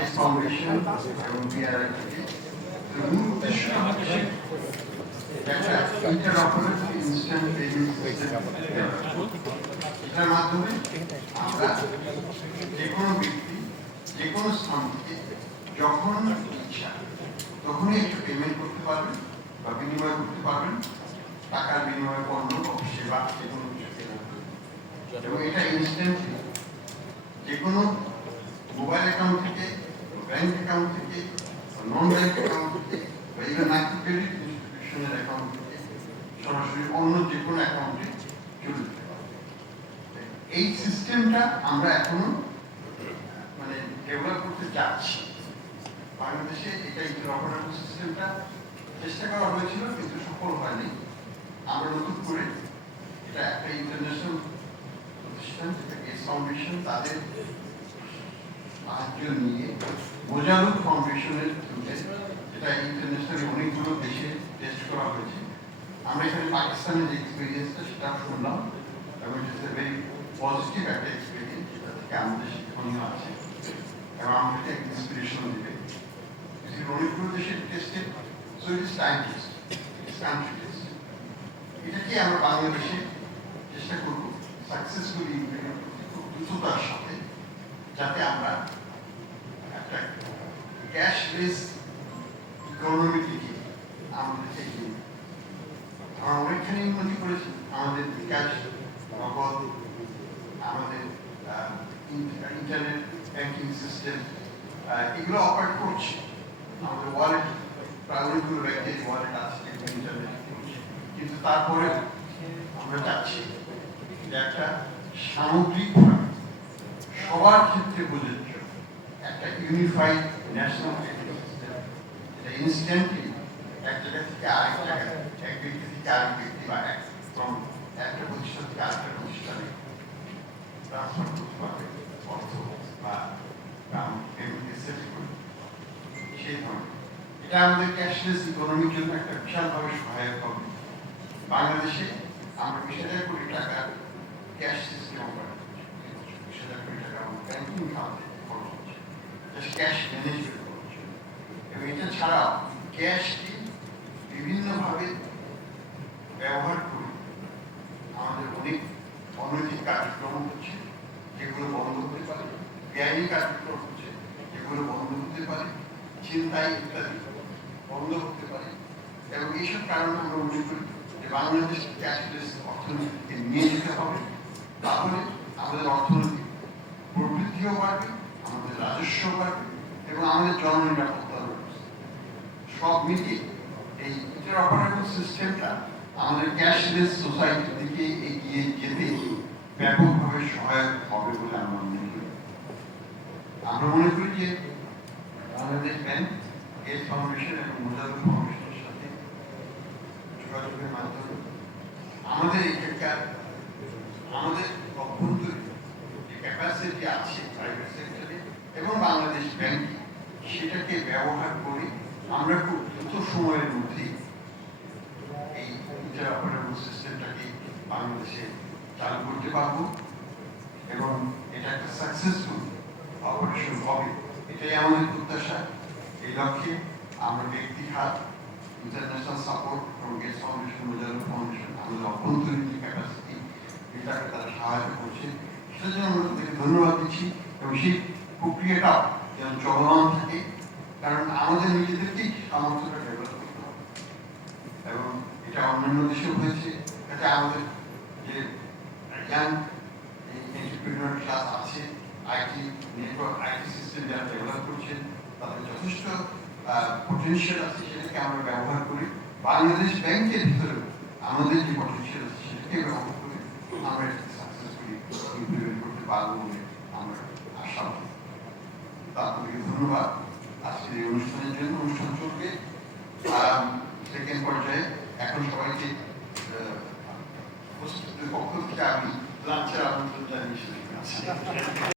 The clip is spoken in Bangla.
এস ফাউন্ডেশন এবং বিআরআই থেকে তো মূল উদ্দেশ্য হচ্ছে একটা ইন্টারঅপারেবল ইনস্ট্যান্ট পেমেন্ট সিস্টেম এটার মাধ্যমে আমরা যে কোনো ব্যক্তি যে কোনো স্থান যখন ইচ্ছা তখনই একটা পেমেন্ট করতে পারবেন বা বিনিময় করতে পারবেন টাকার বিনিময়ে পণ্য সেবা যে কোনো কিছু জন্য। এবং এটা ইনস্ট্যান্টলি যে কোনো মোবাইল অ্যাকাউন্ট থেকে ব্যাংক অ্যাকাউন্ট থেকে নন ব্যাংক অ্যাকাউন্ট থেকে, বা ইভেন মাইক্রো ক্রেডিট ইনস্টিটিউশনের অ্যাকাউন্ট থেকে সরাসরি অন্য যে কোনো অ্যাকাউন্টে চলে যেতে পারে এই সিস্টেমটা আমরা এখনও মানে ডেভেলপ করতে যাচ্ছি। বাংলাদেশে এটা ইন্টারঅপারেবল সিস্টেমটা চেষ্টা করা হয়েছিল, কিন্তু সফল হয়নি। আমরা নতুন করে এটা একটা ইন্টারন্যাশনাল প্রতিষ্ঠান যেটা গেস ফাউন্ডেশন তাদের সাহায্য নিয়ে মোজারুদ ফাউন্ডেশনের থ্রুতে যেটা ইন্টারন্যাশনালি অনেকগুলো দেশে টেস্ট করা হয়েছে। আমরা এখানে পাকিস্তানের যে এক্সপিরিয়েন্সটা সেটা শুনলাম এবং ইটস পজিটিভ একটা এক্সপিরিয়েন্স যেটা থেকে আমাদের শিক্ষণীয় আছে এবং আমাদেরকে ইন্সপিরেশন দেবে। অনেকগুলো দেশের টেস্টে সো এটাকে আমরা বাংলাদেশে চেষ্টা করব সাকসেসফুলি ইমপ্লিমেন্ট খুব দ্রুততার সাথে যাতে আমরা একটা ক্যাশলেস আমাদের আমরা অনেকখানি উন্নতি করেছি, আমাদের বিকাশ নগদ আমাদের ইন্টারনেট ব্যাংকিং সিস্টেম এগুলো অপারেট করছে। আমাদের ওয়ালেট ওয়ালেট আছে ইন্টারনেট কিন্তু তারপরে আমরা চাচ্ছি যে একটা সামগ্রিকভাবে সবার ক্ষেত্রে প্রযোজ্য। একটা ইউনিফাইড ন্যাশনাল যেটা ইনস্ট্যান্টলি এক জায়গা থেকে আরেক এক ব্যক্তি থেকে আরেক ব্যক্তি বা এক একটা প্রতিষ্ঠান থেকে আরেকটা প্রতিষ্ঠানে ট্রান্সফার করতে পারবে, অর্থ বা পেমেন্টকে করবে সেই ধরনের। এটা আমাদের ক্যাশলেস ইকোনমির জন্য একটা বিশালভাবে সহায়ক হবে। বাংলাদেশে আমরা বিশ হাজার কোটি টাকা ক্যাশ সিস্টেম হাজার কোটি টাকা আমাদের ব্যাংকিং খাতে খরচ হচ্ছে জাস্ট ক্যাশ ম্যানেজমেন্ট করছে এবং এটা ছাড়াও ক্যাশকে বিভিন্নভাবে ব্যবহার করে আমাদের অনেক অনৈতিক কার্যক্রম হচ্ছে যেগুলো বন্ধ হতে পারে বেআইনি কার্যক্রম হচ্ছে যেগুলো বন্ধ হতে পারে চিন্তাই ইত্যাদি বন্ধ হতে পারে এবং এইসব কারণে আমরা মনে করি যে বাংলাদেশ ক্যাশলেস অর্থনীতিকে নিয়ে যেতে হবে তাহলে আমাদের অর্থনীতি প্রবৃদ্ধিও বাড়বে আমাদের রাজস্ব বাড়বে এবং আমাদের জননিরাপত্তা সব মিলিয়ে এই ইন্টারঅপারেবল সিস্টেমটা আমাদের ক্যাশলেস সোসাইটির দিকে এগিয়ে যেতে ব্যাপকভাবে সহায়ক হবে বলে আমরা মনে করি আমরা মনে করি যে বাংলাদেশ ব্যাংক, গেট ফাউন্ডেশন এবং মোজাদুর ফাউন্ডেশনের সাথে যোগাযোগের মাধ্যমে আমাদের এখানকার আমাদের ক্যাপাসিটি আছে প্রাইভেট সেক্টরে এবং বাংলাদেশ ব্যাংকে সেটাকে ব্যবহার করে আমরা খুব দ্রুত সময়ের মধ্যে এই ইন্টারঅপারেবল সিস্টেমটাকে বাংলাদেশে চালু করতে পারব এবং এটা একটা সাকসেসফুল অপারেশন হবে। এটাই আমাদের প্রত্যাশা। এই লক্ষ্যে আমরা ব্যক্তি খাত ইন্টারন্যাশনাল সাপোর্ট এবং গেস্ট ফাউন্ডেশন মোজারুল ফাউন্ডেশন আমাদের অভ্যন্তরীণ ক্যাপাসিটি এটাকে তারা সাহায্য করছে। সেটার জন্য আমরা ধন্যবাদ দিচ্ছি এবং সেই প্রক্রিয়াটাও যেন চলমান থাকে কারণ আমাদের নিজেদেরকেই সামর্থ্যটা ডেভেলপ করতে হবে এবং এটা অন্যান্য দেশেও হয়েছে যাতে আমাদের যে ইয়াং এন্টারপ্রিনার ক্লাস আছে আইটি নেটওয়ার্ক আইটি সিস্টেম যারা ডেভেলপ করছেন তাদের যথেষ্ট পটেনশিয়াল আছে সেটাকে আমরা ব্যবহার করি বাংলাদেশ ব্যাংকের ভিতরে আমাদের যে পটেনশিয়াল আছে সেটাকে ব্যবহার করে আমরা করতে আমরা ধন্যবাদ। আজকের অনুষ্ঠানের জন্য অনুষ্ঠান চলবে। সেকেন্ড পর্যায়ে এখন সবাইকে পক্ষ থেকে আমি লাঞ্চের আমন্ত্রণ জানিয়ে